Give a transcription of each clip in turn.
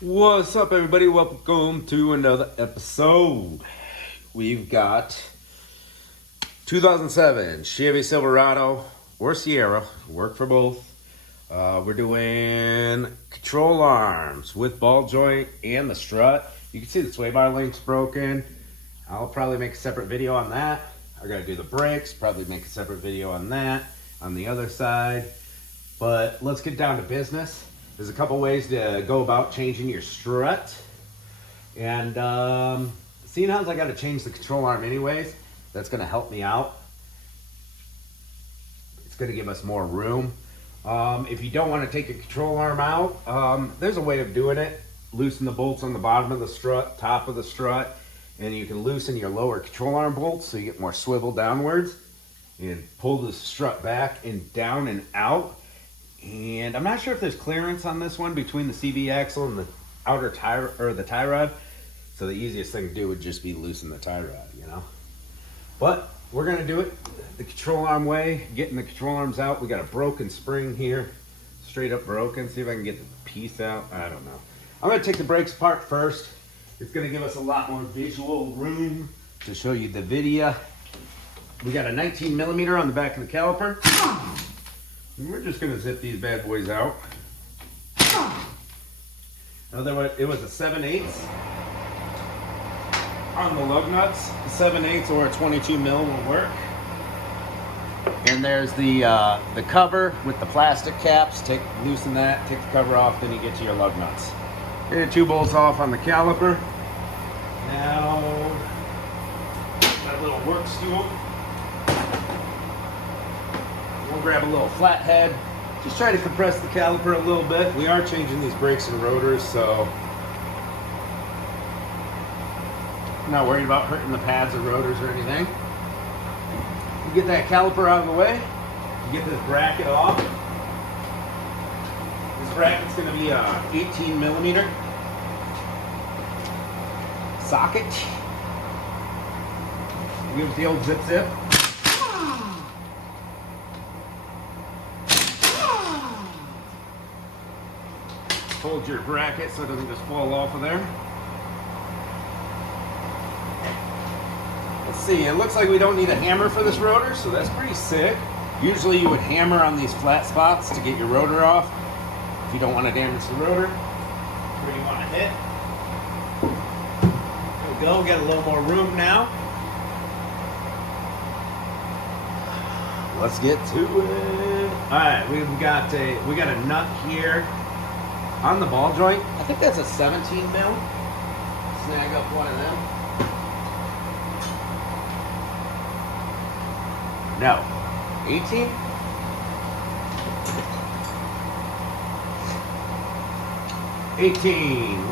What's up, everybody? Welcome to another episode. We've got 2007 Chevy Silverado or Sierra, work for both. We're doing control arms with ball joint and the strut. You can see the sway bar link's broken. I'll probably make a separate video on that. I gotta do the brakes, probably make a separate video on that on the other side. But let's get down to business. There's a couple ways to go about changing your strut. And seeing how I got to change the control arm anyways, that's going to help me out. It's going to give us more room. If you don't want to take your control arm out, there's a way of doing it. Loosen the bolts on the bottom of the strut, top of the strut, and you can loosen your lower control arm bolts so you get more swivel downwards. And pull the strut back and down and out. And I'm not sure if there's clearance on this one between the CV axle and the outer tie or the tie rod. So the easiest thing to do would just be loosen the tie rod, you know. But we're gonna do it the control arm way, getting the control arms out. We got a broken spring here, straight up broken. See if I can get the piece out. I don't know. I'm gonna take the brakes apart first. It's gonna give us a lot more visual room to show you the video. We got a 19 millimeter on the back of the caliper. And we're just gonna zip these bad boys out. Otherwise, it was a 7/8 on the lug nuts. A 7/8 or a 22 mil will work. And there's the cover with the plastic caps. Loosen that, take the cover off, then you get to your lug nuts. Get the 2 bolts off on the caliper. Now, got a little work stool. We'll grab a little flathead. Just try to compress the caliper a little bit. We are changing these brakes and rotors, so I'm not worried about hurting the pads or rotors or anything. You get that caliper out of the way. You get this bracket off. This bracket's going to be a 18 millimeter socket. Give it the old zip. Hold your bracket so it doesn't just fall off of there. Let's see, it looks like we don't need a hammer for this rotor, so that's pretty sick. Usually you would hammer on these flat spots to get your rotor off if you don't want to damage the rotor. Where you want to hit. There we go, got a little more room now. Let's get to it. Alright, we got a nut here on the ball joint. I think that's a 17 mil. Snag up one of them. No. 18?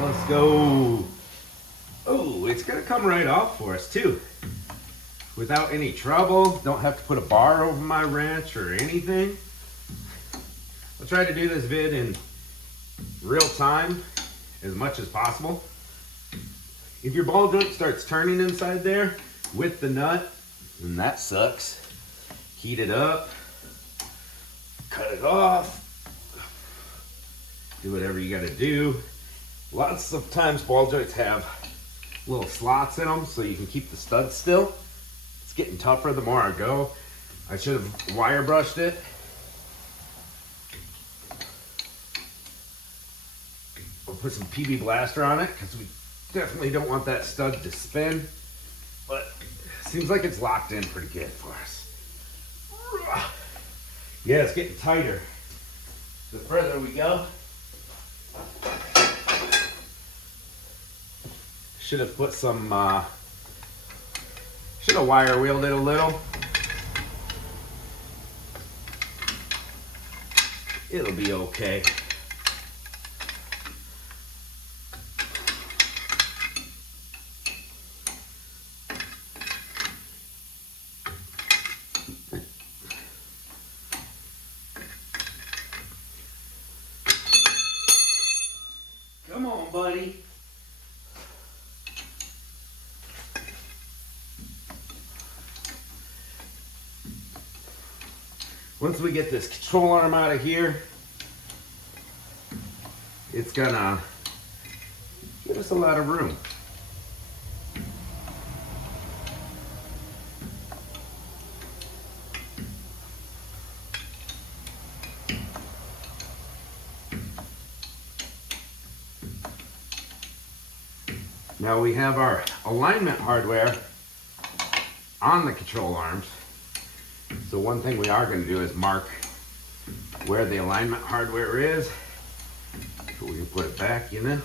Let's go. Oh, it's gonna come right off for us too. Without any trouble. Don't have to put a bar over my wrench or anything. I'll try to do this vid in real time as much as possible. If your ball joint starts turning inside there with the nut, then that sucks. Heat it up, cut it off, do whatever you gotta do. Lots of times ball joints have little slots in them so you can keep the stud still. It's getting tougher the more I go. I should have wire brushed it. We'll put some PB Blaster on it because we definitely don't want that stud to spin. But it seems like it's locked in pretty good for us. Yeah, it's getting tighter the further we go. Should have put some, should have wire wheeled it a little. It'll be okay. Come on, buddy. Once we get this control arm out of here, it's gonna Give us a lot of room. Now we have our alignment hardware on the control arms. So one thing we are going to do is mark where the alignment hardware is. So we can put it back, you know.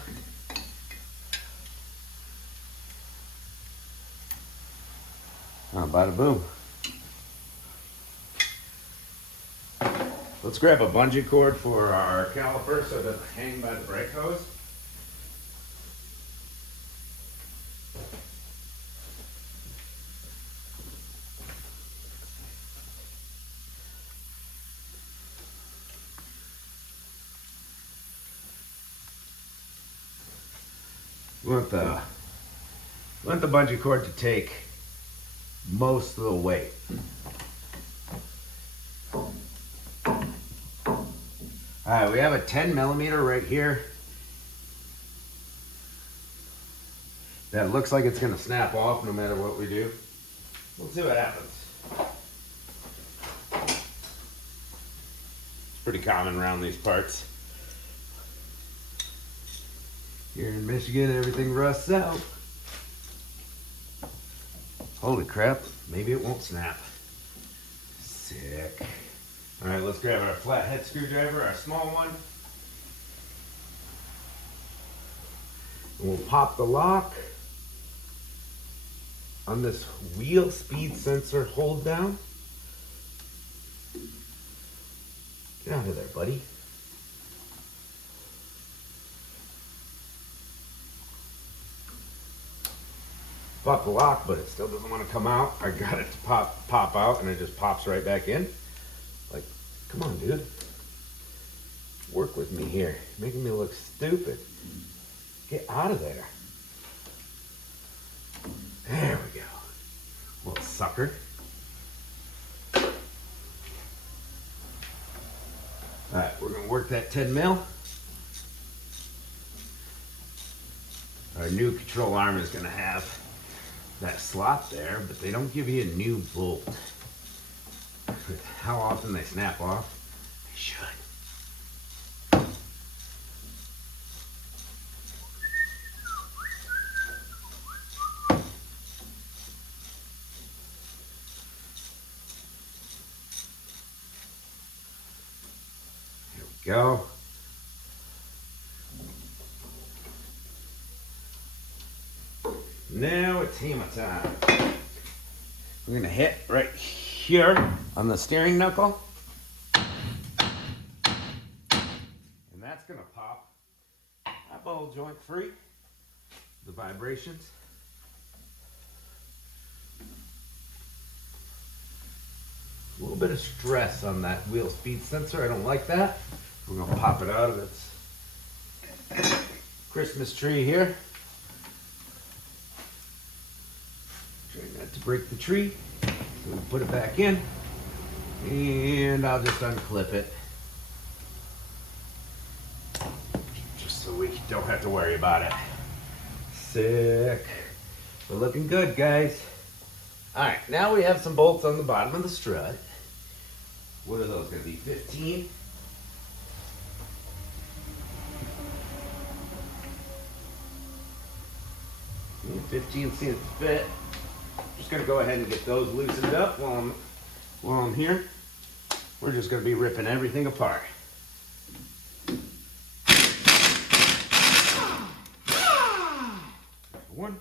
Bada boom. Let's grab a bungee cord for our caliper so it doesn't hang by the brake hose. We want the bungee cord to take most of the weight. Alright, we have a 10 millimeter right here that looks like it's going to snap off no matter what we do. We'll see what happens. It's pretty common around these parts. Here in Michigan, everything rusts out. Holy crap, maybe it won't snap. Sick. All right, let's grab our flathead screwdriver, our small one. And we'll pop the lock on this wheel speed sensor hold down. Get out of there, buddy. Pop the lock, but it still doesn't want to come out. I got it to pop out, and it just pops right back in. Like, come on, dude. Work with me here. You're making me look stupid. Get out of there. There we go. Little sucker. Alright, we're going to work that 10 mil. Our new control arm is going to have that slot there, but they don't give you a new bolt. How often they snap off, they should. Here we go. Now it's hammer time. We're gonna hit right here on the steering knuckle. And that's gonna pop that ball joint free. The vibrations. A little bit of stress on that wheel speed sensor. I don't like that. We're gonna pop it out of its Christmas tree here. Try not to break the tree. So we put it back in, and I'll just unclip it, just so we don't have to worry about it. Sick. We're looking good, guys. All right, now we have some bolts on the bottom of the strut. What are those going to be? 15? And 15 seems to fit. Just gonna go ahead and get those loosened up while I'm here. We're just gonna be ripping everything apart. One.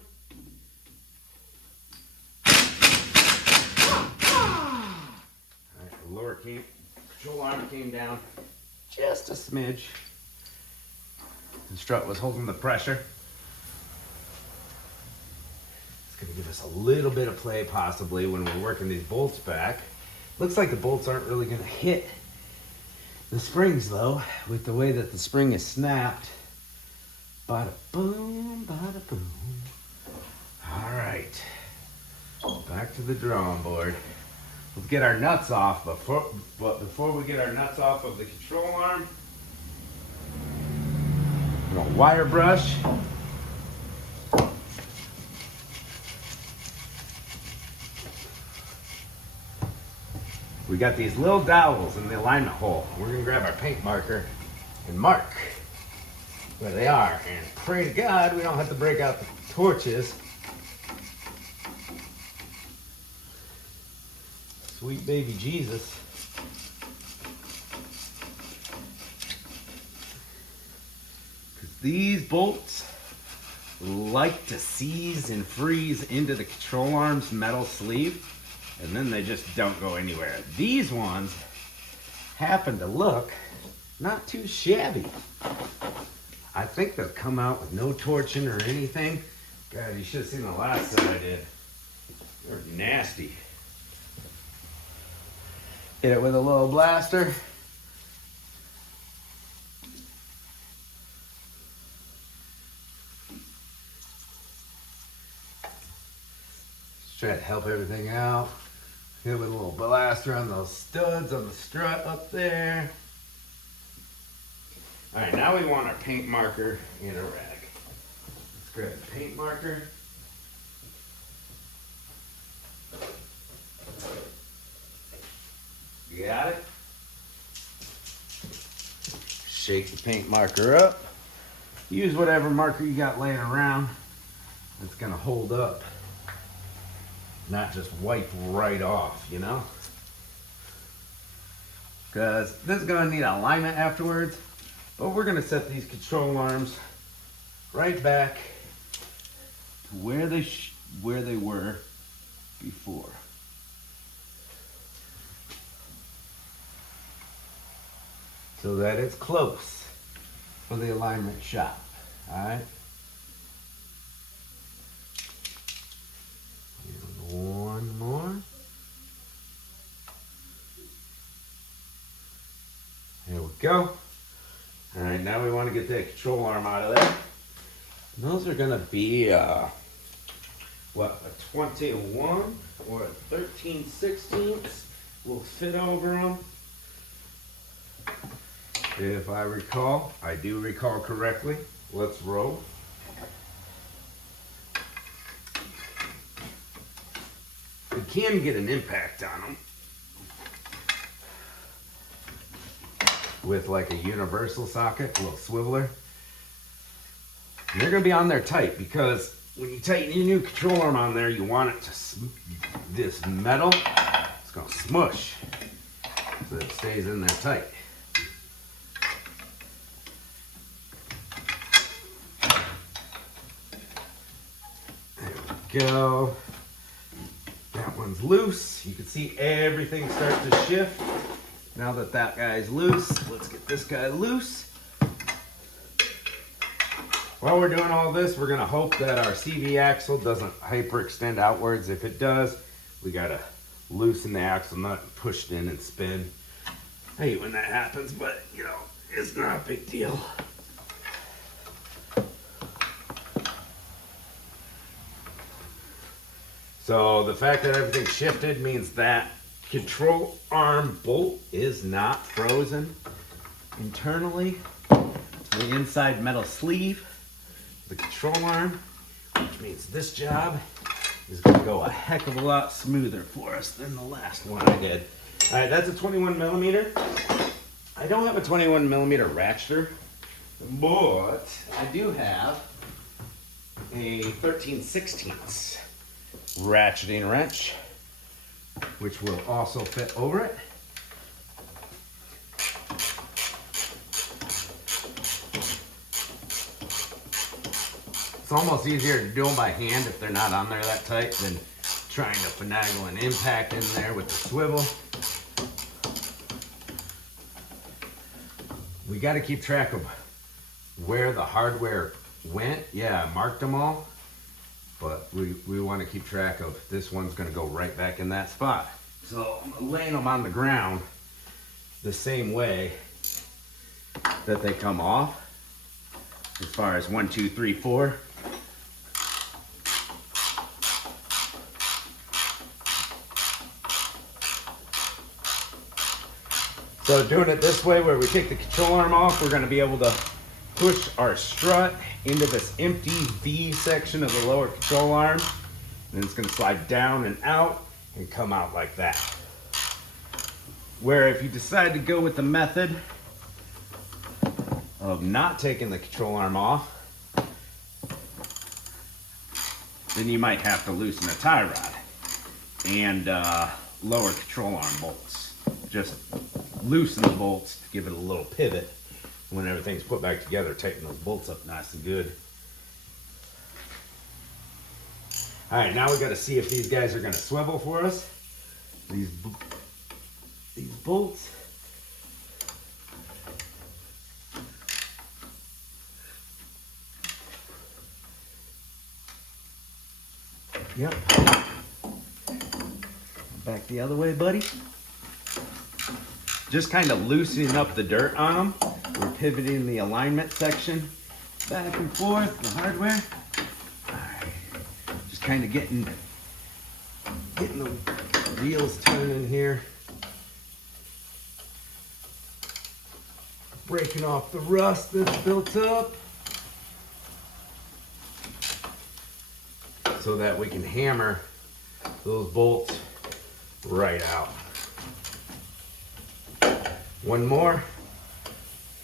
Alright, the lower control arm came down just a smidge. The strut was holding the pressure. Gonna give us a little bit of play possibly when we're working these bolts back. Looks like the bolts aren't really gonna hit the springs though, with the way that the spring is snapped. Bada boom, bada boom. All right, back to the drawing board. Let's get our nuts off, but before we get our nuts off of the control arm, I'm gonna wire brush we got these little dowels in the alignment hole. We're gonna grab our paint marker and mark where they are, and pray to God we don't have to break out the torches. Sweet baby Jesus. Because these bolts like to seize and freeze into the control arm's metal sleeve, and then they just don't go anywhere. These ones happen to look not too shabby. I think they'll come out with no torching or anything. God, you should have seen the last set I did. They were nasty. Hit it with a little blaster. Just try to help everything out. Hit it with a little blaster on those studs on the strut up there. All right, now we want our paint marker in a rag. Let's grab the paint marker. You got it? Shake the paint marker up. Use whatever marker you got laying around that's gonna hold up. Not just wipe right off, you know? Because this is gonna need alignment afterwards. But we're gonna set these control arms right back to where they were before. So that it's close for the alignment shop. All right. One more. There we go. All right, now we want to get that control arm out of there. And those are going to be, what, a 21 or a 13/16 will fit over them. If I recall, I do recall correctly. Let's roll. We can get an impact on them with like a universal socket, a little swiveler. And they're gonna be on there tight because when you tighten your new control arm on there, you want it to, this metal, it's gonna smush so that it stays in there tight. There we go. That one's loose. You can see everything start to shift. Now that that guy's loose, let's get this guy loose. While we're doing all this, we're gonna hope that our CV axle doesn't hyperextend outwards. If it does, we gotta loosen the axle nut and push it in and spin. I hate when that happens, but you know, it's not a big deal. So the fact that everything shifted means that control arm bolt is not frozen internally to the inside metal sleeve, the control arm, which means this job is gonna go a heck of a lot smoother for us than the last one I did. All right, that's a 21 millimeter. I don't have a 21 millimeter ratcheter, but I do have a 13/16 ratcheting wrench, which will also fit over it. It's almost easier to do them by hand if they're not on there that tight than trying to finagle an impact in there with the swivel. We got to keep track of where the hardware went. Yeah, I marked them all. But we want to keep track of this one's going to go right back in that spot. So I'm laying them on the ground the same way that they come off, as far as 1, 2, 3, 4. So doing it this way, where we take the control arm off, we're going to be able to push our strut into this empty V section of the lower control arm, and it's going to slide down and out and come out like that. Where if you decide to go with the method of not taking the control arm off, then you might have to loosen the tie rod and lower control arm bolts. Just loosen the bolts to give it a little pivot. When everything's put back together, tighten those bolts up nice and good. All right, now we got to see if these guys are going to swivel for us. These bolts. Yep. Back the other way, buddy. Just kind of loosening up the dirt on them. We're pivoting the alignment section back and forth, the hardware. All right. Just kind of getting the wheels turning here. Breaking off the rust that's built up so that we can hammer those bolts right out. One more,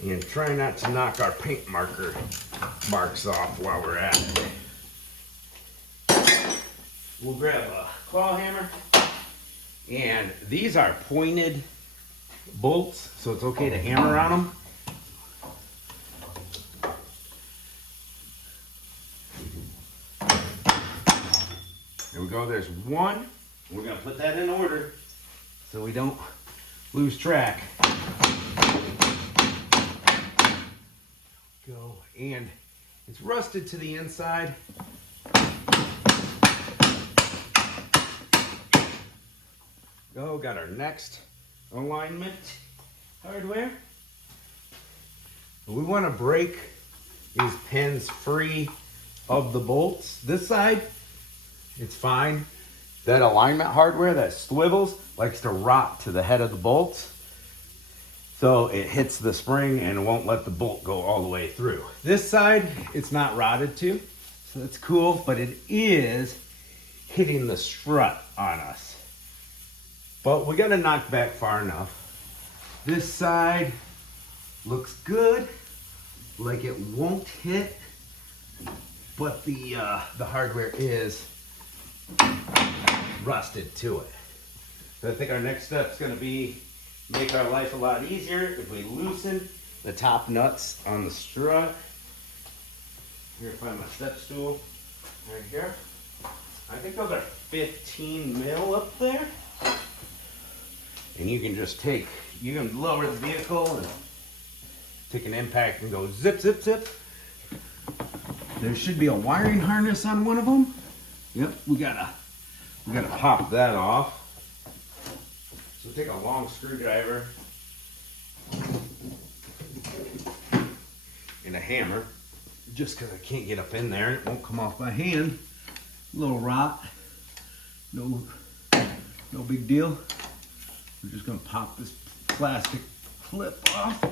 and try not to knock our paint marks off while we're at it. We'll grab a claw hammer, and these are pointed bolts, so it's okay to hammer on them. There we go, there's one. We're gonna put that in order so we don't lose track. Go, and it's rusted to the inside. Go, got our next alignment hardware. We want to break these pins free of the bolts. This side, it's fine. That alignment hardware that swivels likes to rot to the head of the bolts. So it hits the spring and won't let the bolt go all the way through. This side, it's not rotted to, so that's cool, but it is hitting the strut on us. But we gotta knock back far enough. This side looks good, like it won't hit, but the hardware is rusted to it. So I think our next step's gonna be make our life a lot easier if we loosen the top nuts on the strut. Here, find my step stool right here. I think those are 15 mil up there. And you can just you can lower the vehicle and take an impact and go zip, zip, zip. There should be a wiring harness on one of them. Yep, we gotta pop that off. So take a long screwdriver and a hammer, just because I can't get up in there. It won't come off by hand. A little rot, no big deal. We're just gonna pop this plastic clip off.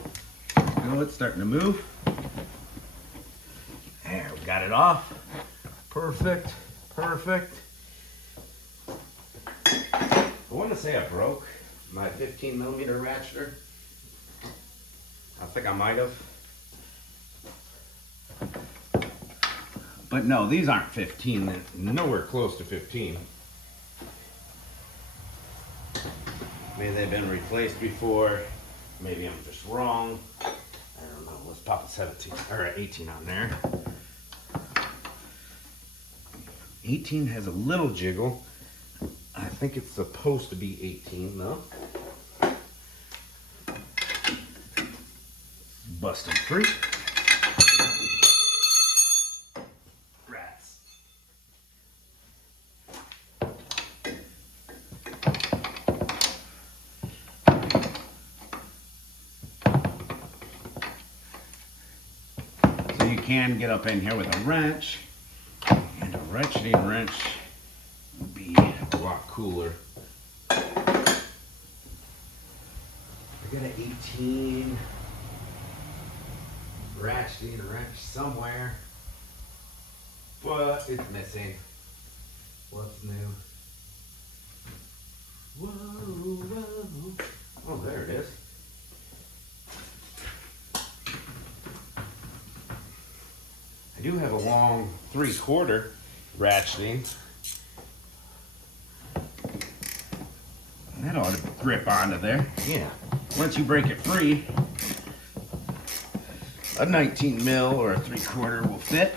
You know, it's starting to move. There, we got it off. Perfect, perfect. I want to say I broke my 15 millimeter ratcheter. I think I might have. But no, these aren't 15. They're nowhere close to 15. Maybe they've been replaced before. Maybe I'm just wrong. I don't know. Let's pop a 17 or 18 on there. 18 has a little jiggle. I think it's supposed to be 18 though. Busting free. Rats. So you can get up in here with a wrench, and a ratcheting wrench would be a lot cooler. I got an 18 ratcheting wrench somewhere, but it's missing. What's new? Whoa, whoa. Oh, there it is. I do have a long 3/4 ratcheting. That ought to grip onto there. Yeah. Once you break it free, a 19 mil or a 3/4 will fit.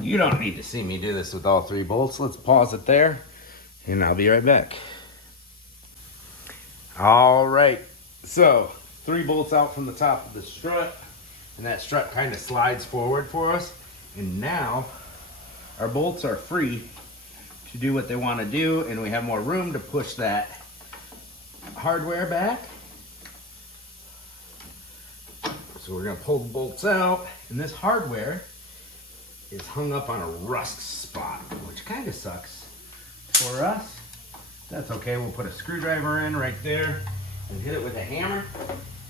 You don't need to see me do this with all 3 bolts. Let's pause it there and I'll be right back. All right, so 3 bolts out from the top of the strut, and that strut kind of slides forward for us. And now our bolts are free to do what they want to do, and we have more room to push that hardware back. So we're gonna pull the bolts out, and this hardware is hung up on a rust spot, which kind of sucks for us. That's okay, we'll put a screwdriver in right there and hit it with a hammer.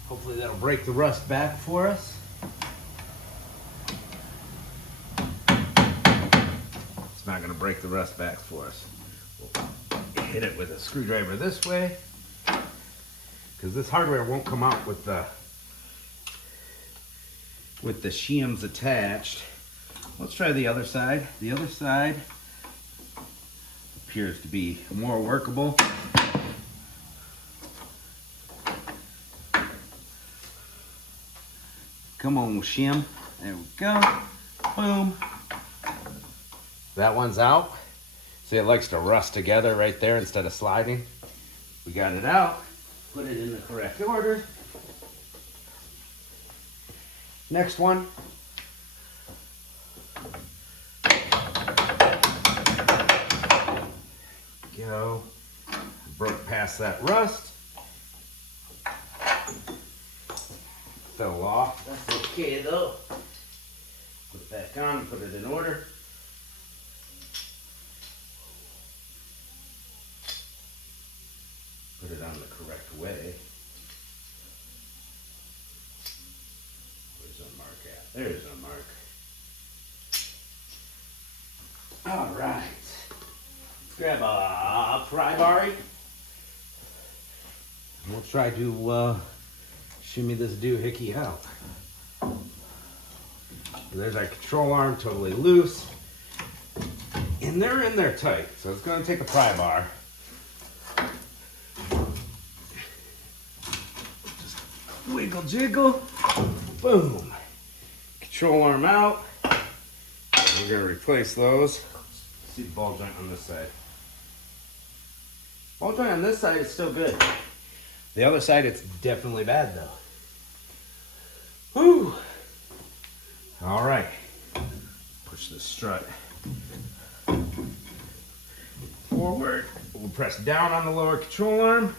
Hopefully that'll break the rust back for us. It's not gonna break the rust back for us. We'll hit it with a screwdriver this way, because this hardware won't come out with the shims attached. Let's try the other side. The other side appears to be more workable. Come on, shim. There we go. Boom. That one's out. See, it likes to rust together right there instead of sliding. We got it out. Put it in the correct order. Next one. Go. Broke past that rust. Fell off. That's okay though. Put it back on, put it in order. Put it on the correct way. Where's our mark at? There's our mark. All right. Let's grab a pry bar. We'll try to shimmy this doohickey out. There's our control arm, totally loose. And they're in there tight, so it's gonna take a pry bar. Just wiggle jiggle, boom. Control arm out. We're gonna replace those. See the ball joint on this side. Ball joint on this side is still good. The other side, it's definitely bad though. Whew. All right. Push the strut forward. We'll press down on the lower control arm.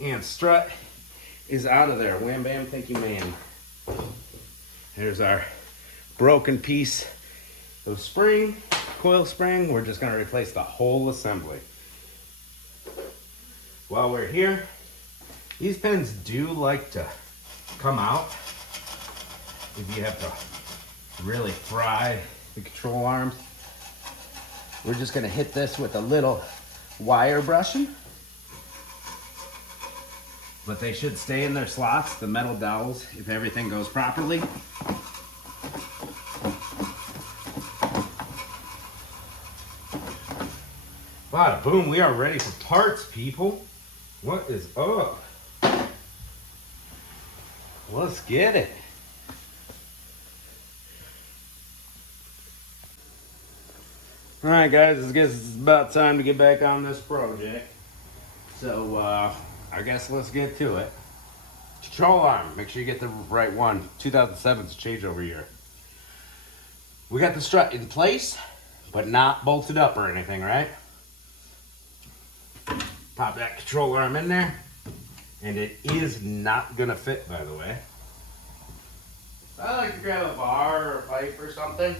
And strut is out of there. Wham bam, thank you ma'am. Here's our broken piece of spring, coil spring. We're just gonna replace the whole assembly. While we're here, these pins do like to come out if you have to really fry the control arms. We're just gonna hit this with a little wire brushing, but they should stay in their slots, the metal dowels, if everything goes properly. Bada boom, we are ready for parts, people. What is up? Let's get it. All right, guys, I guess it's about time to get back on this project. So, I guess let's get to it. Control arm, make sure you get the right one. 2007's changeover year. We got the strut in place, but not bolted up or anything, right? Pop that control arm in there, and it is not gonna fit, by the way. So I like to grab a bar or a pipe or something.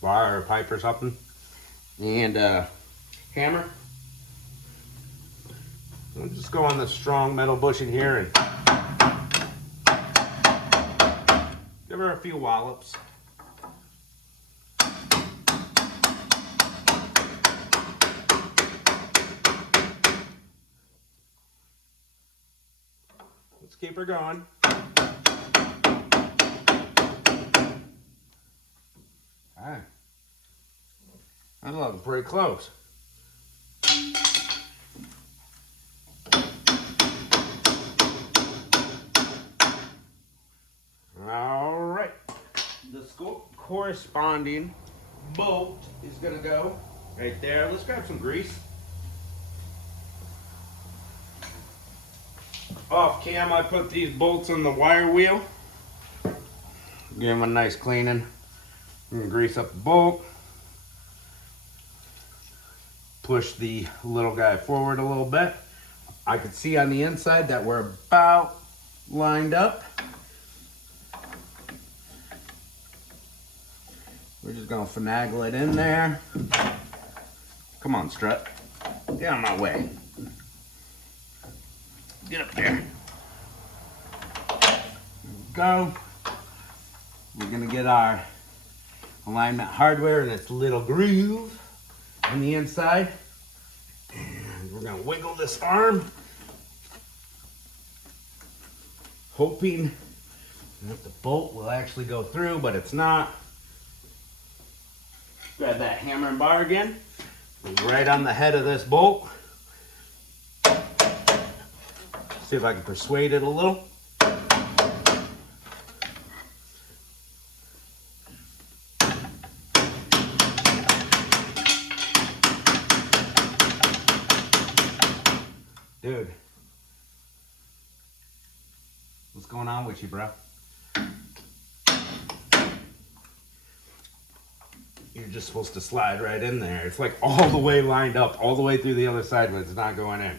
Bar or a pipe or something. And hammer. We'll just go on the strong metal bushing here and give her a few wallops. Let's keep her going. Alright. That's looking pretty close. Alright. The corresponding bolt is going to go right there. Let's grab some grease. Off cam, I put these bolts on the wire wheel. Give them a nice cleaning. I'm gonna grease up the bolt. Push the little guy forward a little bit. I can see on the inside that we're about lined up. We're just gonna finagle it in there. Come on, strut. Get out of my way. Get up there. There we go. We're gonna get our alignment hardware in its little groove on the inside. And we're gonna wiggle this arm, hoping that the bolt will actually go through, but it's not. Grab that hammer and bar again. Right on the head of this bolt. See if I can persuade it a little. Dude, what's going on with you, bro? You're just supposed to slide right in there. It's like all the way lined up, all the way through the other side, but it's not going in.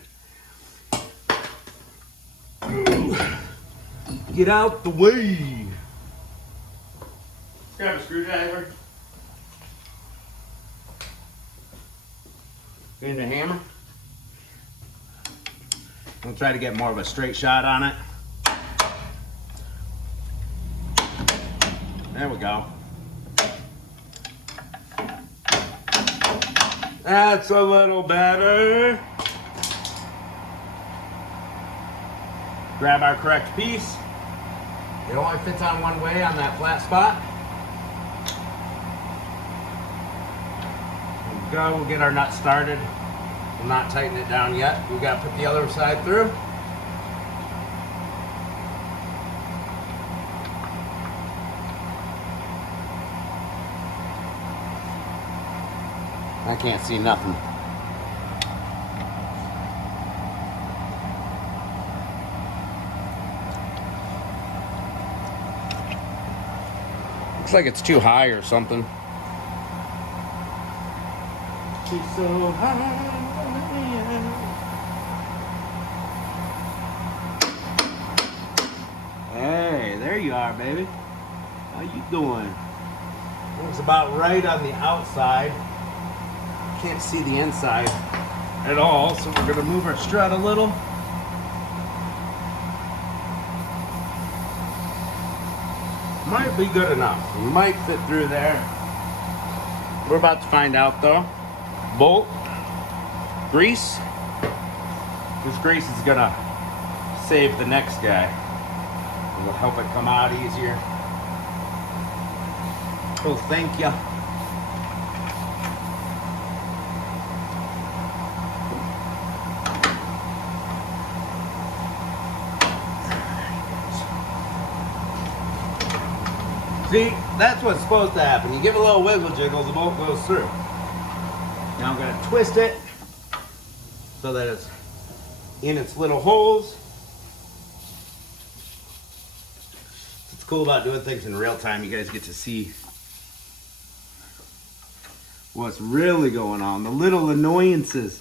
Get out the way. Let's grab a screwdriver. And a hammer. We'll try to get more of a straight shot on it. There we go. That's a little better. Grab our correct piece. It only fits on one way on that flat spot. There we go. We'll get our nut started. We'll not tighten it down yet. We've got to put the other side through. I can't see nothing. Looks like it's too high or something. She's so high. Hey, there you are, baby. How you doing? Looks about right on the outside. Can't see the inside at all, so we're gonna move our strut a little. Might be good enough. Might fit through there. We're about to find out though. Bolt, grease. This grease is gonna save the next guy. It will help it come out easier. Oh, thank you. See, that's what's supposed to happen. You give it a little wiggle jiggle, the bolt goes through. Now I'm going to twist it so that it's in its little holes. What's cool about doing things in real time, you guys get to see what's really going on, the little annoyances.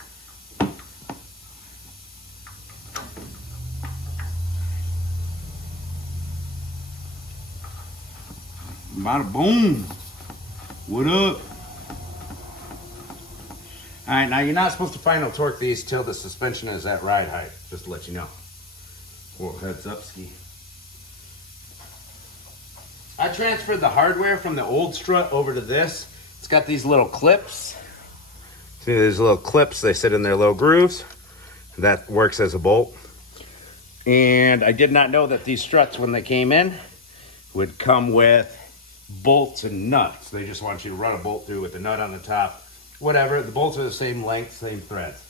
Bada boom. What up? All right, now you're not supposed to final torque these till the suspension is at ride height, just to let you know. Whoa, heads up, ski. I transferred the hardware from the old strut over to this. It's got these little clips. See these little clips, they sit in their little grooves. That works as a bolt. And I did not know that these struts, when they came in, would come with bolts and nuts. They just want you to run a bolt through with the nut on the top. Whatever, the bolts are the same length, same threads.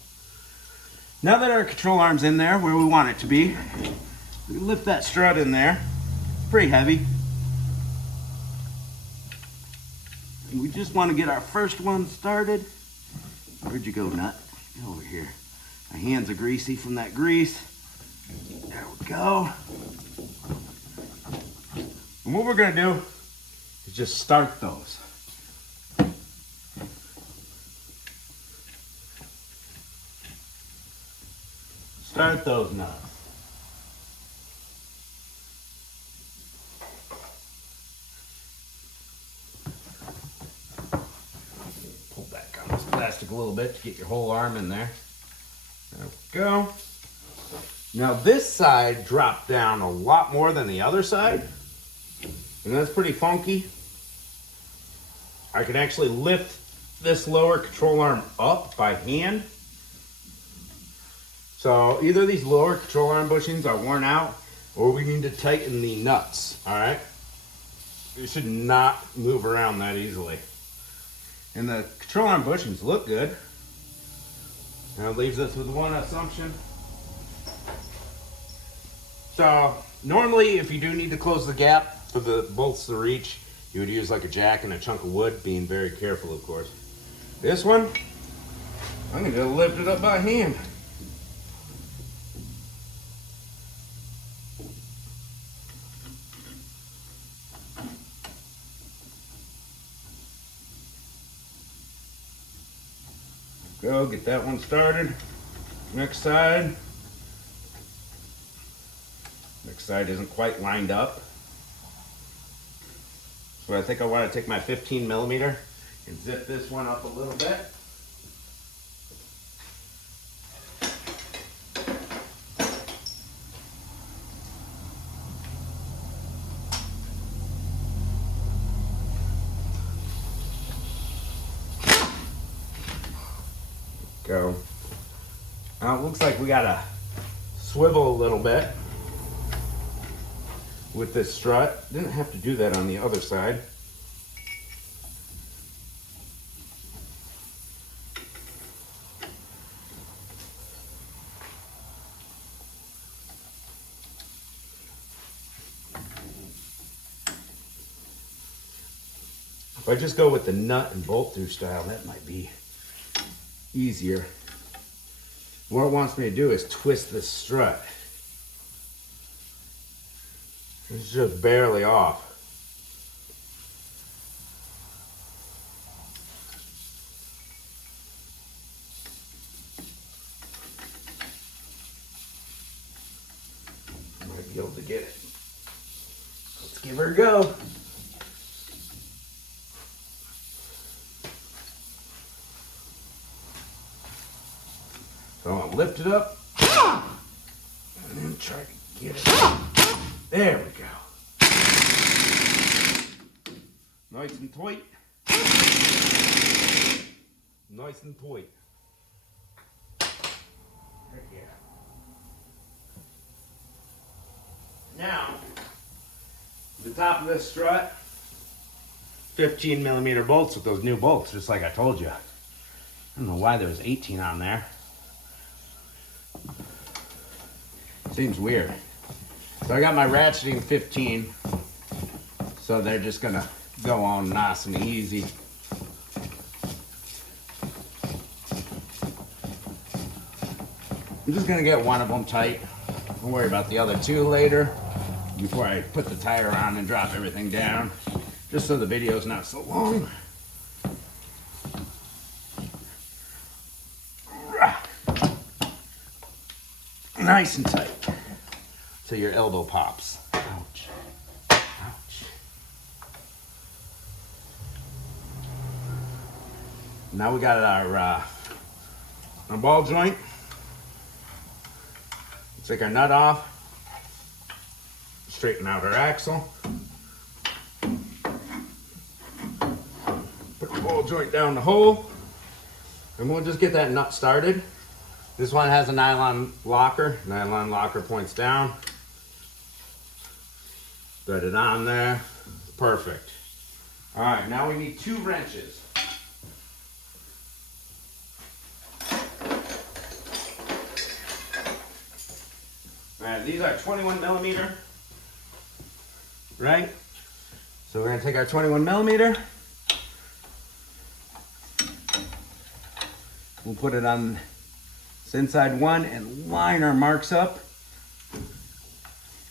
Now that our control arm's in there where we want it to be, we lift that strut in there. It's pretty heavy. And we just want to get our first one started. Where'd you go, nut? Get over here. My hands are greasy from that grease. There we go. And what we're gonna do is just start those. Start those nuts. Pull back on this plastic a little bit to get your whole arm in there. There we go. Now this side dropped down a lot more than the other side, and that's pretty funky. I can actually lift this lower control arm up by hand. So either these lower control arm bushings are worn out, or we need to tighten the nuts, all right? It should not move around that easily. And the control arm bushings look good. Now it leaves us with one assumption. So normally if you do need to close the gap for the bolts to reach, you would use like a jack and a chunk of wood, being very careful of course. This one, I'm gonna lift it up by hand. Go, get that one started. Next side. Next side isn't quite lined up. So I think I want to take my 15 millimeter and zip this one up a little bit. Go. Now it looks like we gotta swivel a little bit with this strut. Didn't have to do that on the other side. If I just go with the nut and bolt through style, that might be easier. What it wants me to do is twist this strut. It's just barely off. I might be able to get it. Let's give her a go. So I'm gonna lift it up and then try to get it. There we go. Nice and tight. Nice and tight. There you go. Now, the top of this strut, 15 millimeter bolts with those new bolts, just like I told you. I don't know why there was 18 on there. Seems weird. So I got my ratcheting 15, so they're just gonna go on nice and easy. I'm just gonna get one of them tight. Don't worry about the other two later, before I put the tire on and drop everything down, just so the video's not so long. Nice and tight till your elbow pops. Ouch. Ouch. Now we got our our ball joint. Take our nut off. Straighten out our axle. Put the ball joint down the hole. And we'll just get that nut started. This one has a nylon locker. Nylon locker points down. Thread it on there. Perfect. All right, now we need 2 wrenches. All right, these are 21 millimeter, right? So we're gonna take our 21 millimeter. We'll put it on this inside one and line our marks up.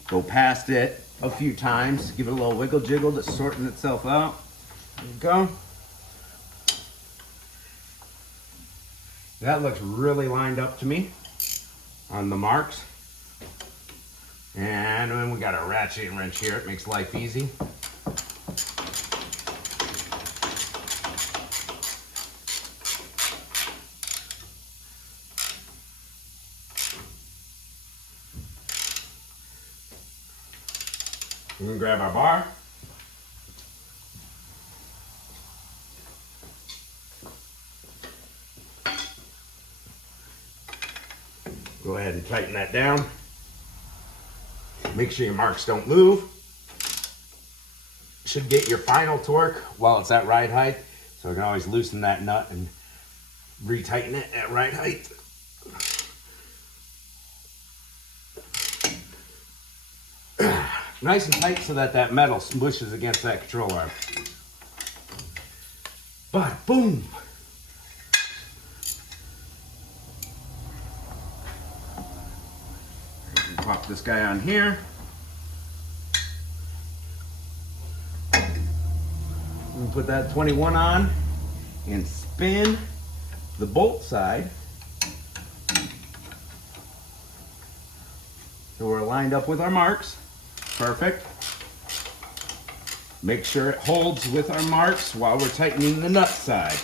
Go past it a few times, give it a little wiggle jiggle to sorting itself out. There you go. That looks really lined up to me on the marks. And then we got a ratchet wrench here. It makes life easy. We can grab our bar. Go ahead and tighten that down. Make sure your marks don't move. Should get your final torque while it's at ride height. So we can always loosen that nut and retighten it at ride height. Nice and tight so that that metal smushes against that control arm. But boom! Pop this guy on here. We'll put that 21 on and spin the bolt side. So we're lined up with our marks. Perfect. Make sure it holds with our marks while we're tightening the nut side.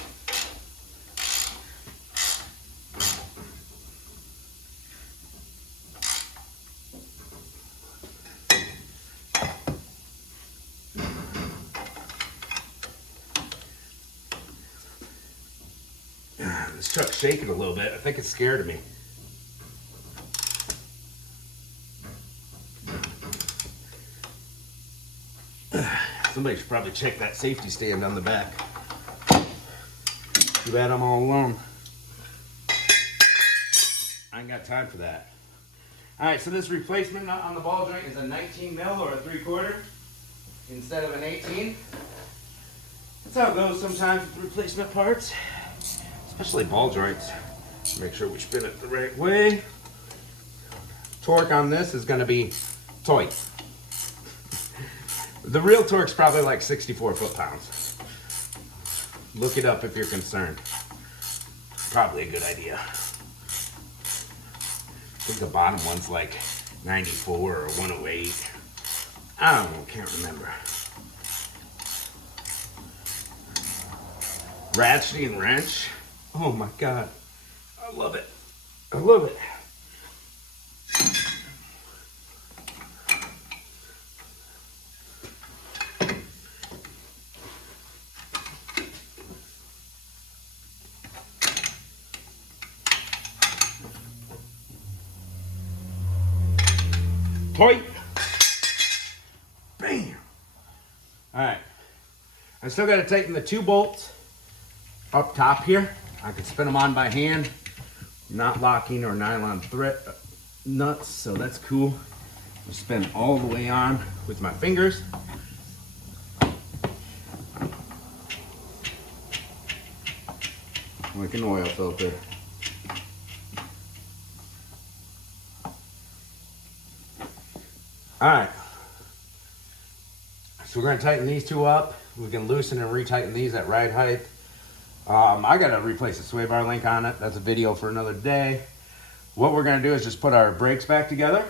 This truck's shaking a little bit. I think it's scared of me. Somebody should probably check that safety stand on the back. Too bad I'm all alone. I ain't got time for that. All right, so this replacement nut on the ball joint is a 19 mil or a 3/4 instead of an 18. That's how it goes sometimes with replacement parts, especially ball joints. Make sure we spin it the right way. Torque on this is going to be tight. The real torque's probably like 64 foot-pounds. Look it up if you're concerned. Probably a good idea. I think the bottom one's like 94 or 108. I don't know, can't remember. Ratcheting wrench. Oh my God. I love it. I love it. Tight. Bam. All right. I still got to tighten the 2 bolts up top here. I can spin them on by hand, not locking or nylon thread nuts, so that's cool. I'll spin all the way on with my fingers. Like an oil filter. All right, so we're going to tighten these 2 up. We can loosen and retighten these at ride height. I got to replace the sway bar link on it. That's a video for another day. What we're going to do is just put our brakes back together.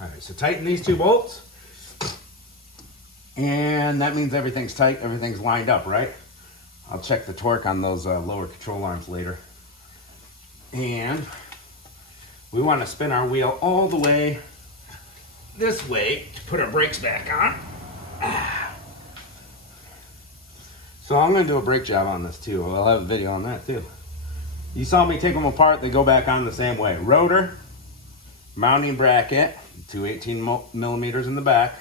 All right, so tighten these 2 bolts. And that means everything's tight, everything's lined up, right? I'll check the torque on those lower control arms later. And we want to spin our wheel all the way this way to put our brakes back on. So I'm going to do a brake job on this too. I'll have a video on that too. You saw me take them apart. They go back on the same way. Rotor, mounting bracket, two 18 millimeters in the back.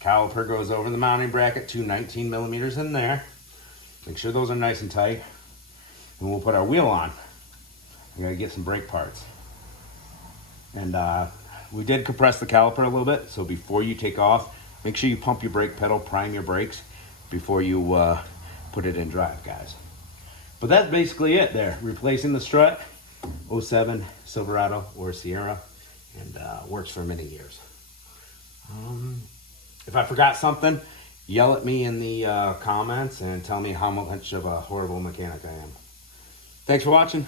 Caliper goes over the mounting bracket, two 19 millimeters in there. Make sure those are nice and tight. And we'll put our wheel on. I gotta get some brake parts. And we did compress the caliper a little bit, so before you take off, make sure you pump your brake pedal, prime your brakes before you put it in drive, guys. But that's basically it there. Replacing the strut, 07 Silverado or Sierra, and works for many years. If I forgot something, yell at me in the comments and tell me how much of a horrible mechanic I am. Thanks for watching.